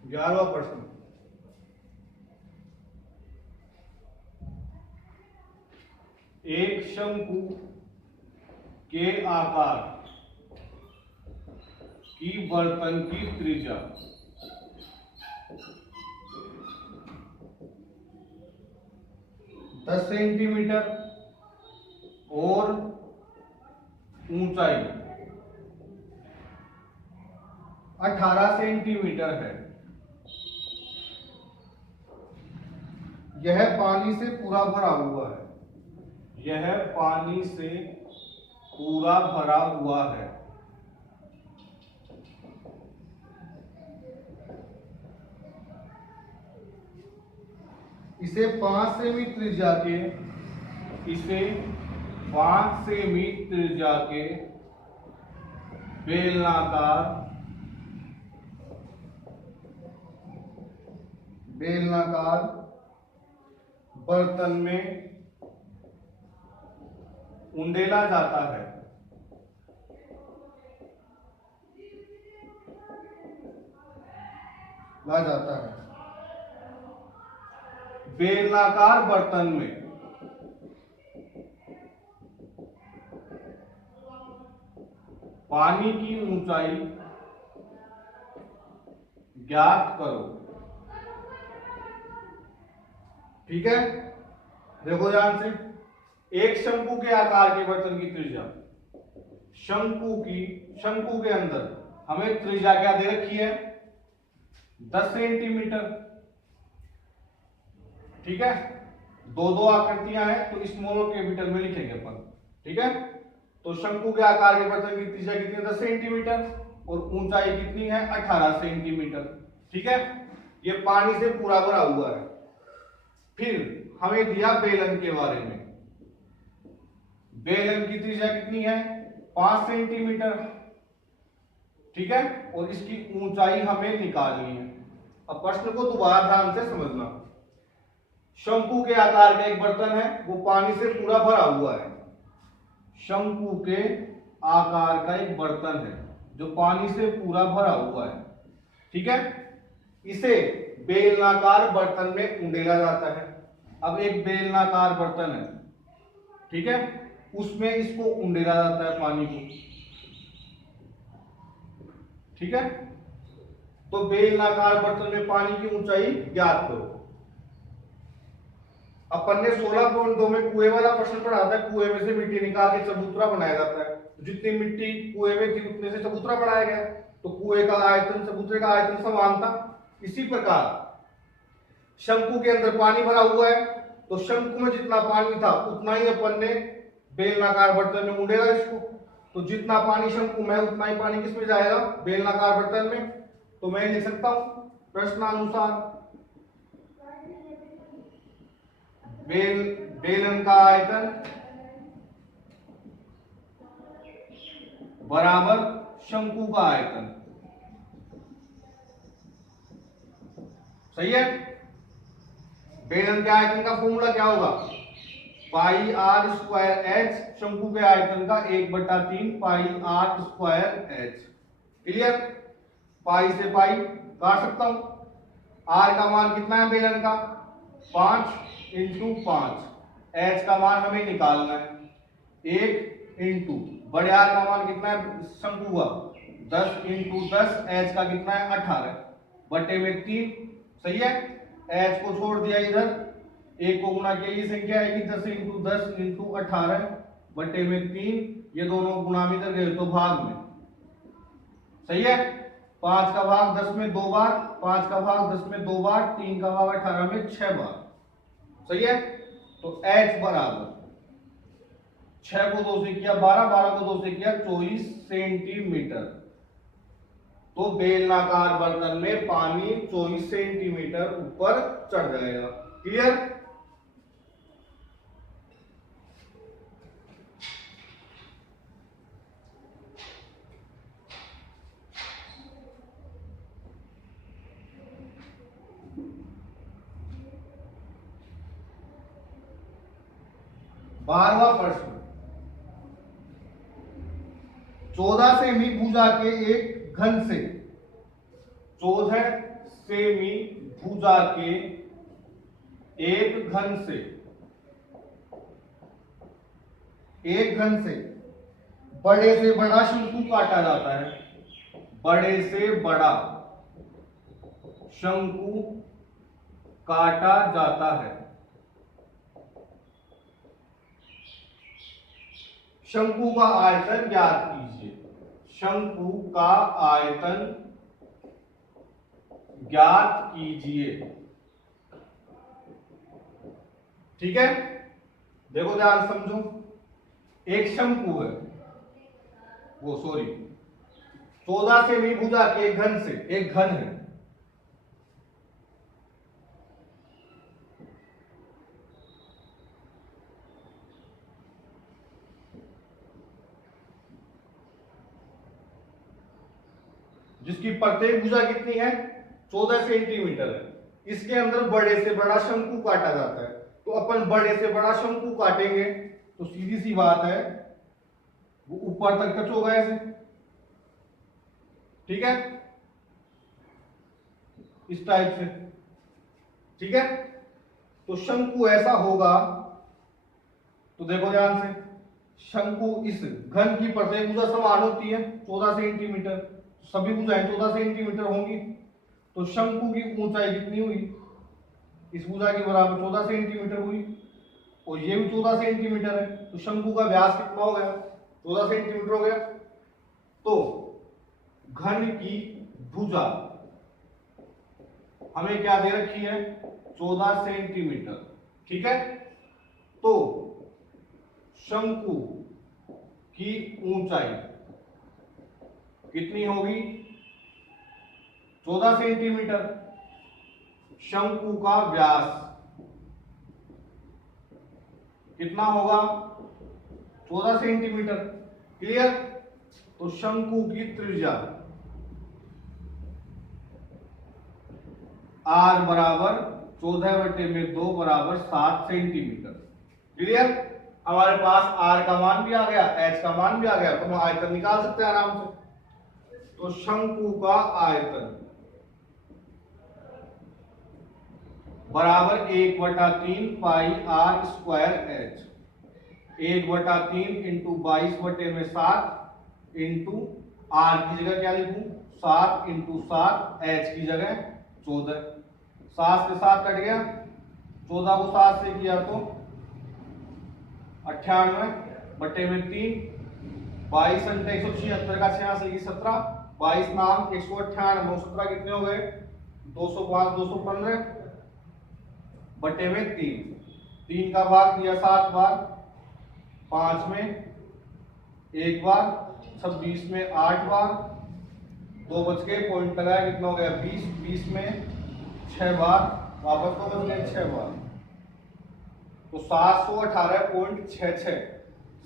11वां प्रश्न, एक शंकु के आकार की बर्तन की त्रिज्या 10 सेंटीमीटर और ऊंचाई 18 सेंटीमीटर है। यह पानी से पूरा भरा हुआ है। यह पानी से पूरा भरा हुआ है। इसे 5 सेमी त्रिज्या के बेलनाकार बर्तन में उंडेला जाता है। बेलनाकार बर्तन में पानी की ऊंचाई ज्ञात करो। ठीक है, देखो ध्यान से, एक शंकु के आकार के बर्तन की त्रिज्या, शंकु के अंदर हमें त्रिज्या क्या दे रखी है? 10 सेंटीमीटर। ठीक है, दो आकृतियां हैं तो स्मॉल और कैपिटल में लिखेंगे अपन। ठीक है, तो शंकु के आकार के बर्तन की त्रिज्या कितनी है? 10 सेंटीमीटर और ऊंचाई कितनी है? 18 सेंटीमीटर। ठीक है, ये पानी से पूरा भरा हुआ है। फिर हमें दिया बेलन के बारे में। बेलन की त्रिज्या कितनी है? 5 सेंटीमीटर। ठीक है, और इसकी ऊंचाई हमें निकालनी है। अब प्रश्न को दोबारा ध्यान से समझना। शंकु के आकार का एक बर्तन है, वो पानी से पूरा भरा हुआ है। शंकु के आकार का एक बर्तन है जो पानी से पूरा भरा हुआ है। ठीक है, इसे बेलनाकार बर्तन में उंडेला जाता है। अब एक बेलनाकार बर्तन है, ठीक है, उसमें इसको उंडेला जाता है पानी को। ठीक है, तो बेलनाकार बर्तन में पानी की ऊंचाई ज्ञात करो। अपन ने 16.2 में कुएं वाला प्रश्न पढ़ा था। कुएं में से मिट्टी निकाल के चबूतरा बनाया जाता है। जितनी मिट्टी कुएं में थी उतने से चबूतरा बनाया गया, तो कुएं का आयतन चबूतरे का आयतन समान था। इसी प्रकार शंकु के अंदर पानी भरा हुआ है, तो शंकु में जितना पानी था उतना ही अपन ने बेलनाकार बर्तन में उंडेला इसको। तो जितना पानी शंकु में उतना ही पानी किसमें जाएगा? बेलनाकार बर्तन में। तो मैं लिख सकता हूं प्रश्नानुसार बेलन का आयतन बराबर शंकु का आयतन। सही है। बेलन के आयतन का फॉर्मूला क्या होगा? पाई आर स्क्वायर एच, शंकु के आयतन का 1/3 pi r square h. Clear? पाई से पाई काट सकता हूं। आर का मान कितना है बेलन का? 5 × 5। एच का मान हमें निकालना है 1 इंटू बड़े आर का मान कितना है शंकु का? 10 × 10। एच का कितना है? 18 बटे में 3। सही है। एच को छोड़ दिया इधर, एक को गुणा किया, ये संख्या आएगी 10 × 10 × 18 बटे में 3। ये दोनों गुणा में इधर गए तो भाग में। सही है। 5 का भाग 10 में 2 बार, 5 का भाग 10 में 2 बार, 3 का भाग 18 में 6 बार। सही है। तो h बराबर 6 को 2 से किया 12, 12 को 2 से किया 24 सेंटीमीटर। तो बेलनाकार बर्तन में पानी 24 सेंटीमीटर ऊपर चढ़ जाएगा। क्लियर? बारहवां प्रश्न, 14 सेमी भुजा के एक घन से 14 सेमी भुजा के एक घन से बड़े से बड़ा शंकु काटा जाता है, बड़े से बड़ा शंकु काटा जाता है। शंकु का आयतन ज्ञात कीजिए, शंकु का आयतन ज्ञात कीजिए। ठीक है, देखो ध्यान समझो, एक शंकु है, वो सॉरी 14 सेमी भुजा के एक घन से, एक घन है, जिसकी प्रत्येक भुजा कितनी है 14 सेंटीमीटर है। इसके अंदर बड़े से बड़ा शंकु काटा जाता है, तो अपन बड़े से बड़ा शंकु काटेंगे तो सीधी सी बात है वो ऊपर तक टच होगा ऐसे। ठीक है, इस टाइप से। ठीक है, तो शंकु ऐसा होगा, तो देखो ध्यान से, शंकु इस घन की प्रत्येक भुजा समान होती है 14 सेंटीमीटर, सभी भुजाएं 14 सेंटीमीटर होंगी, तो शंकु की ऊंचाई कितनी हुई, इस भुजा के बराबर 14 सेंटीमीटर हुई, और ये भी 14 सेंटीमीटर है, तो शंकु का व्यास कितना हो गया 14 सेंटीमीटर हो गया। तो घन की भुजा हमें क्या दे रखी है 14 सेंटीमीटर। ठीक है, तो शंकु की ऊंचाई कितनी होगी 14 सेंटीमीटर, शंकु का व्यास कितना होगा 14 सेंटीमीटर। क्लियर, तो शंकु की त्रिज्या r बराबर 14/2 बराबर 7 सेंटीमीटर। क्लियर, हमारे पास r का मान भी आ गया, h का मान भी आ गया, तो हम आयतन निकाल सकते हैं आराम से। तो शंकु का आयतन बराबर 1/3 पाई r square h, 1/3 into 22/7 into r की जगह क्या लिखूं 7 इंटू 7, h की जगह 14, 7 से 7 कट गया, 14 को 7 से किया तो 98/3, 22 अंक 176 का 86 की 17, 22 नाम 198, 17 कितने हो गए 205, 215 बटे में 3 का भाग दिया 7 बार, 5 में 1 बार, 26 में 8 बार, 2 बच गए, पॉइंट लगाया कितना हो गया 20, 20 में 6 बार, वापस 2 बच गए 6 बार, तो 718.66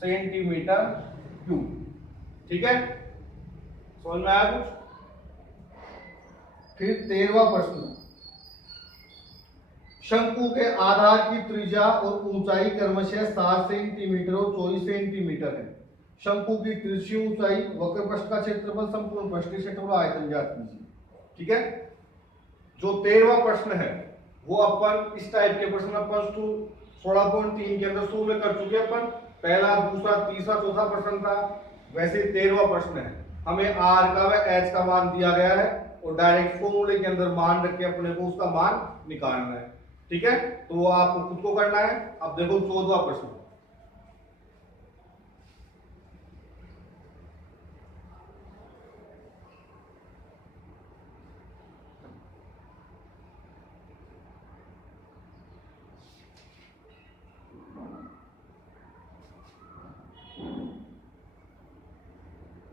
सेंटीमीटर क्यूब। ठीक है, समझ में आया कुछ। फिर 13वां प्रश्न, शंकु के आधार की त्रिज्या और ऊंचाई क्रमशः 7 सेंटीमीटर और 24 सेंटीमीटर है। शंकु की तिरछी ऊंचाई, वक्र पृष्ठ का क्षेत्रफल, संपूर्ण पृष्ठ के क्षेत्रफल, आयतन ज्ञात कीजिए। ठीक है, जो 13वां प्रश्न है वो अपन इस टाइप के प्रश्न अपन 16.3 के अंदर शुरू में कर चुके अपन, पहला, दूसरा, तीसरा, चौथा प्रश्न था, वैसे 13वां प्रश्न है। हमें r का व h का मान दिया गया है और डायरेक्ट फॉर्मूले के अंदर मान रख के अपने को उसका मान निकालना है। ठीक है, तो वो आपको खुद को करना है। अब देखो 14वां प्रश्न,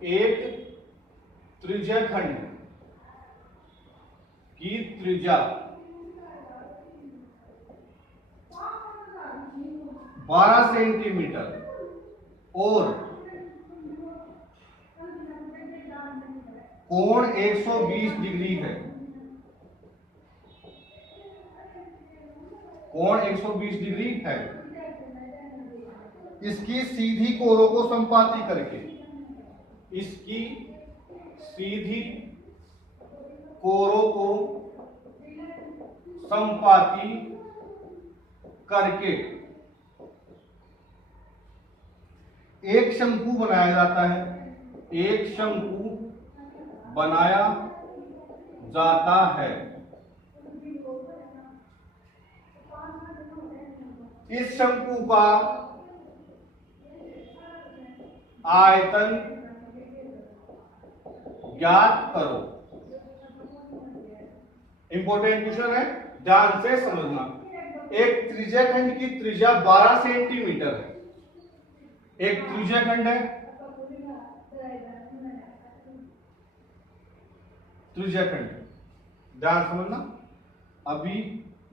एक त्रिज्याखंड की त्रिज्या 12 सेंटीमीटर और कोण 120 डिग्री है, कोण 120 डिग्री है। इसकी सीधी कोरों को संपाती करके, इसकी सीधी कोरों को संपाती करके एक शंकु बनाया जाता है। एक शंकु बनाया जाता है। इस शंकु का आयतन ज्ञात करो। इंपॉर्टेंट क्वेश्चन है, ध्यान से समझना। एक त्रिज्याखंड की त्रिज्या 12 सेंटीमीटर है। एक त्रिज्याखंड है, त्रिज्याखंड, ध्यान समझना। अभी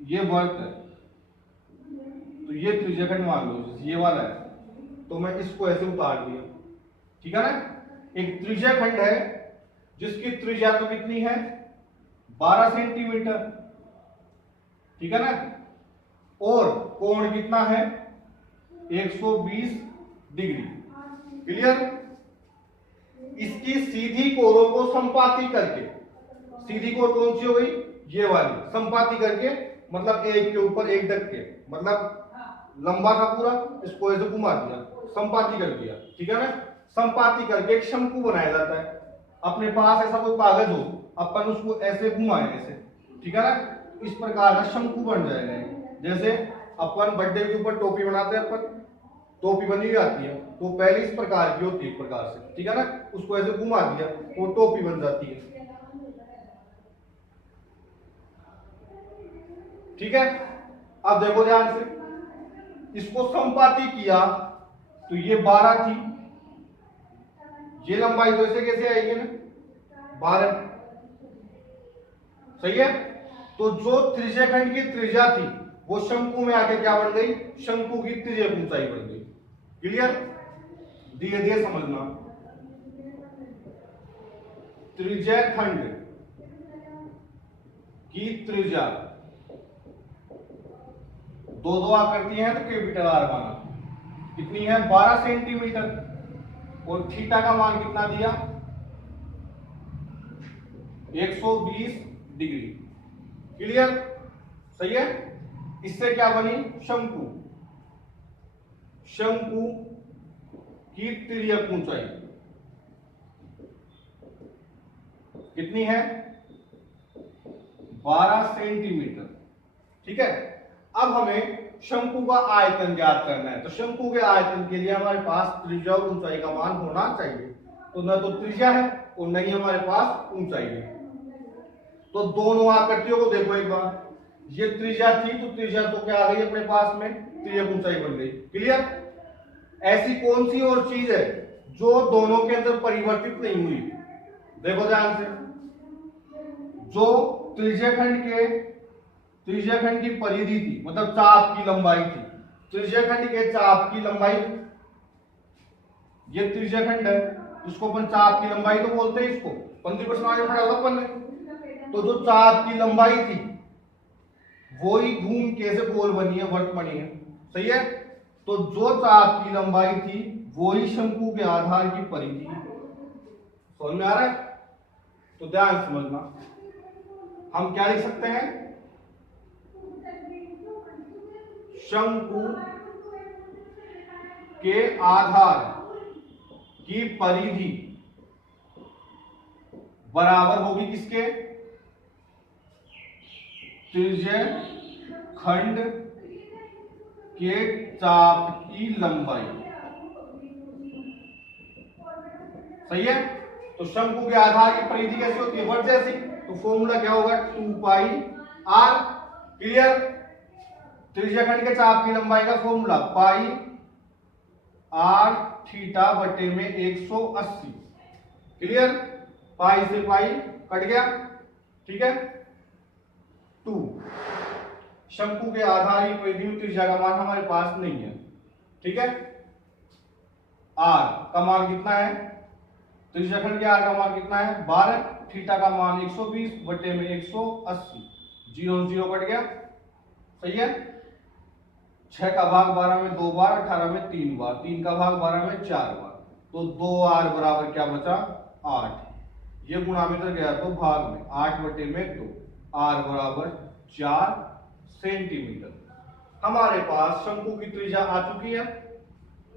ये वर्क है तो ये त्रिज्याखंड मान लो, ये वाला है तो मैं इसको ऐसे उतार दिया, ठीक है ना। एक त्रिज्याखंड है जिसकी त्रिज्या तो कितनी है 12 सेंटीमीटर, ठीक है ना। और कोण कितना है 120 डिग्री। क्लियर। इसकी सीधी कोणों को संपाती करके, सीधी कोण कौन सी हो गई ये वाली, संपाती करके मतलब एक के ऊपर एक ढक के, मतलब लंबा था पूरा, इसको ऐसे घुमा दिया, संपाती कर दिया, ठीक है ना। संपाती करके एक शंकु बनाया जाता है। अपने पास ऐसा कोई कागज हो, अपन उसको ऐसे घुमाए ऐसे, ठीक है ना, इस प्रकार का शंकु बन जाएगा। जैसे अपन बर्थडे के ऊपर टोपी बनाते हैं, अपन टोपी बनी हुई आती है तो पहले इस प्रकार की होती है, एक प्रकार से, ठीक है ना। उसको ऐसे घुमा दिया वो टोपी बन जाती है, ठीक है। अब देखो ध्यान से, इसको संपाती किया तो ये 12 थी, ये लंबाई तो ऐसे कैसे आएगी ना 12, सही है। तो जो त्रिज्याखंड की त्रिज्या थी वो शंकु में आके क्या बन गई, शंकु की त्रिज्यक ऊंचाई बन गई। क्लियर। धीरे धीरे समझना। त्रिज्याखंड की त्रिज्या दो दो आकृति है तो कैपिटल आर माना, कितनी है 12 सेंटीमीटर, और थीटा का मान कितना दिया 120 डिग्री। क्लियर, सही है। इससे क्या बनी शंकु, शंकु की तिर्यक ऊंचाई कितनी है 12 सेंटीमीटर, ठीक है। अब हमें शंकु का आयतन ज्ञात करना है, तो शंकु के आयतन के लिए हमारे पास त्रिज्या और ऊंचाई का मान होना चाहिए। तो न तो त्रिज्या है और न ही हमारे पास ऊंचाई है। तो दोनों आकृतियों को देखो एक बार, ये त्रिज्या थी तो त्रिज्या तो क्या आ गई अपने पास में, त्रिज्यक ऊंचाई बन गई। क्लियर। ऐसी कौन सी और चीज है जो दोनों के अंदर परिवर्तित नहीं हुई, देखो ध्यान से। जो त्रिज्याखंड की परिधि थी, मतलब चाप की लंबाई थी, त्रिज्याखंड के चाप की लंबाई, ये त्रिज्याखंड है जिसको अपन चाप की लंबाई तो बोलते हैं, इसको 15% आगे पढ़ा होगा अपन ने। तो जो चाप की लंबाई थी वही घूम कैसे गोल बनी है, वर्त बनी है, सही है। तो जो चाप की लंबाई थी वही शंकु के आधार की परिधि, समझ में आ रहा है। तो ध्यान समझना, हम क्या लिख सकते हैं, शंकु के आधार की परिधि बराबर होगी किसके, त्रिज्याखंड के चाप की लंबाई, सही है। तो शंकु के आधार की परिधि कैसी होती है, वर्ग जैसी। तो फॉर्मूला क्या होगा 2 पाई आर। क्लियर। त्रिज्याखंड के चाप की लंबाई का फॉर्मूला पाई आर थीटा बटे में 180। क्लियर। पाई से पाई कट गया, ठीक है। 2 शंकु के आधार की परिधि त्रिज्या का मान हमारे पास नहीं है, ठीक है। आर का मान कितना है, त्रिज्याखंड के आर का मान कितना है 12, थीटा का मान 120 बटे में 180, 0 0 कट गया, सही है। 6 का भाग 12 में 2 बार, 18 में 3 बार, 3 का भाग 12 में 4 बार, तो 2r बराबर क्या बचा 8। ये गुणा में गया तो भाग में 8 बटे में 2, r बराबर 4 सेंटीमीटर। हमारे पास शंकु की त्रिज्या आ चुकी है।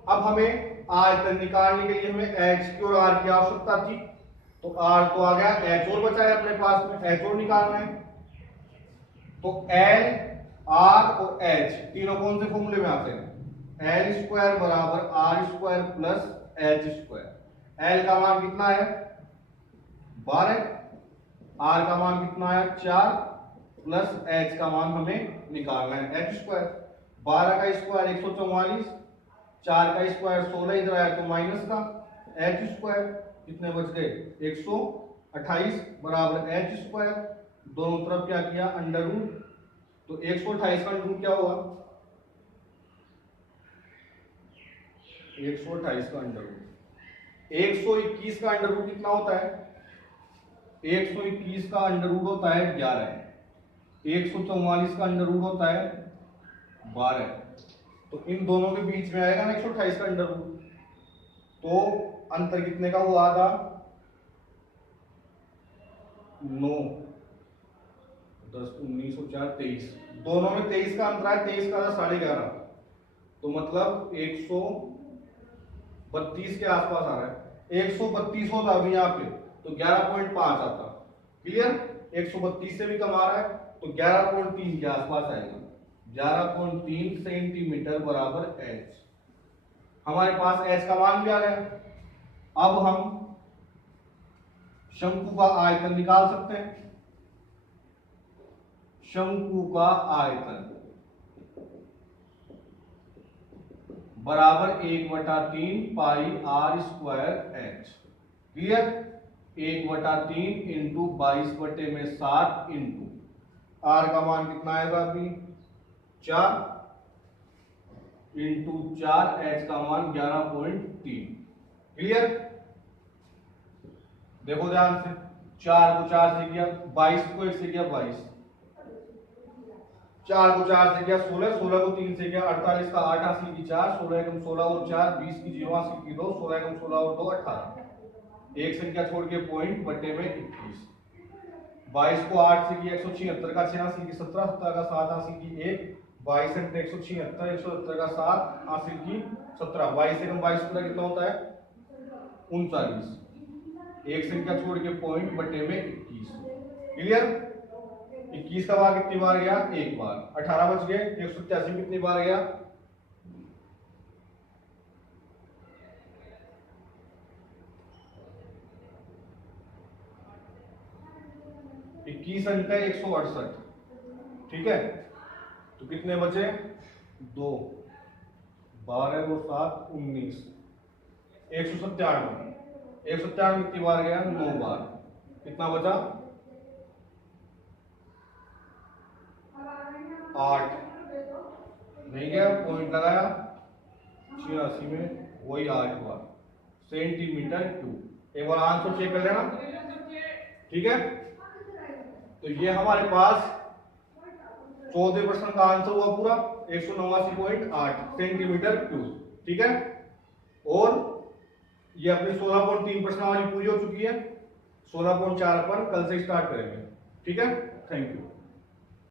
अब हमें आयतन निकालने के लिए हमें एच की और आर की आवश्यकता थी, तो आर तो आ गया, एच और बचा है अपने पास में, एच और निकालना है। तो एल, आर और एच तीनों कौन से फॉर्मूले में आते हैं? एल स्क्वायर बराबर R square plus H square. L का मान कितना है? 12, आर का मान कितना है? 4, प्लस एच का मान हमें निकालना है एच स्क्वायर। 12 का स्क्वायर 144, 4 का स्क्वायर 16, इधर आया तो माइनस का, एच स्क्वायर कितने बच गए? 128 बराबर एच स्क्वायर। दोनों तरफ क्या किया? Under root. तो 128 का अंडर रूट क्या हुआ? 128 का अंडर रूट 121 का अंडर रूट कितना होता है? 121 का अंडर रूट होता है 11। 144 का अंडर रूट होता है 12। तो इन दोनों के बीच में आएगा ना 128 का अंडर रूट। तो अंतर कितने का हुआ था? 9, 10, 19 और 4 23। दोनों में 23 का अंतर है, 23 का था 11.5। तो मतलब 132 के आसपास आ रहा है। 132 होता अभी यहाँ पे तो 11.5 आता। क्लियर? 132 से भी कम आ रहा है तो 11.3 के आसपास आएगा। 11.3 सेंटीमीटर बराबर एच। हमारे पास एच का मान भी आ गया। अब हम शंकु का आयतन निकाल सकते हैं। शंकु का आयतन बराबर 1/3 pi r square h. Clear? 1/3 into 22/7 into r का मान कितना आएगा अभी? 4 इंटू 4, एच का मान 11.3। क्लियर? देखो ध्यान से, 4 को 4 से किया, 22 को 1 से किया 22, 4 को 4 से किया 16, 16 को 3 से किया 48 का 8, 80 की 4, 16 एकम 16 और 4, 20 की 0, 80 की 2, 16 एकम 16 और 2, 18। एक संख्या छोड़ के पॉइंट बटे में 21। 22 को 8 से किया 176 का 6, 80 की 17, 17 का 7, 80 की 1, 22 अंक 176, 170 का 7, 80 की 17। 22 एकम 22 कितना होता है? 39। एक संख्या छोड़ के पॉइंट बटे में 21। क्लियर? 21 का बार कितनी बार गया? एक बार। 18 बच गए। 187 कितनी बार गया? 21 अंक है 168। ठीक है, तो कितने बचे? 2, 12 और 7 19। 197। 197 कितनी बार गया? 9 बार। कितना बचा? 8। नहीं गया, पॉइंट लगाया 86 में, वही 8 बार सेंटीमीटर क्यूब। एक बार आंसर चेक कर लेना। ठीक है, तो ये हमारे पास 14 प्रश्न का आंसर हुआ पूरा 189.8 सेंटीमीटर क्यूब। ठीक है, और ये अपनी 16.3 प्रश्नावली पूरी हो चुकी है। 16.4 पर कल से स्टार्ट करेंगे। ठीक है, थैंक यू।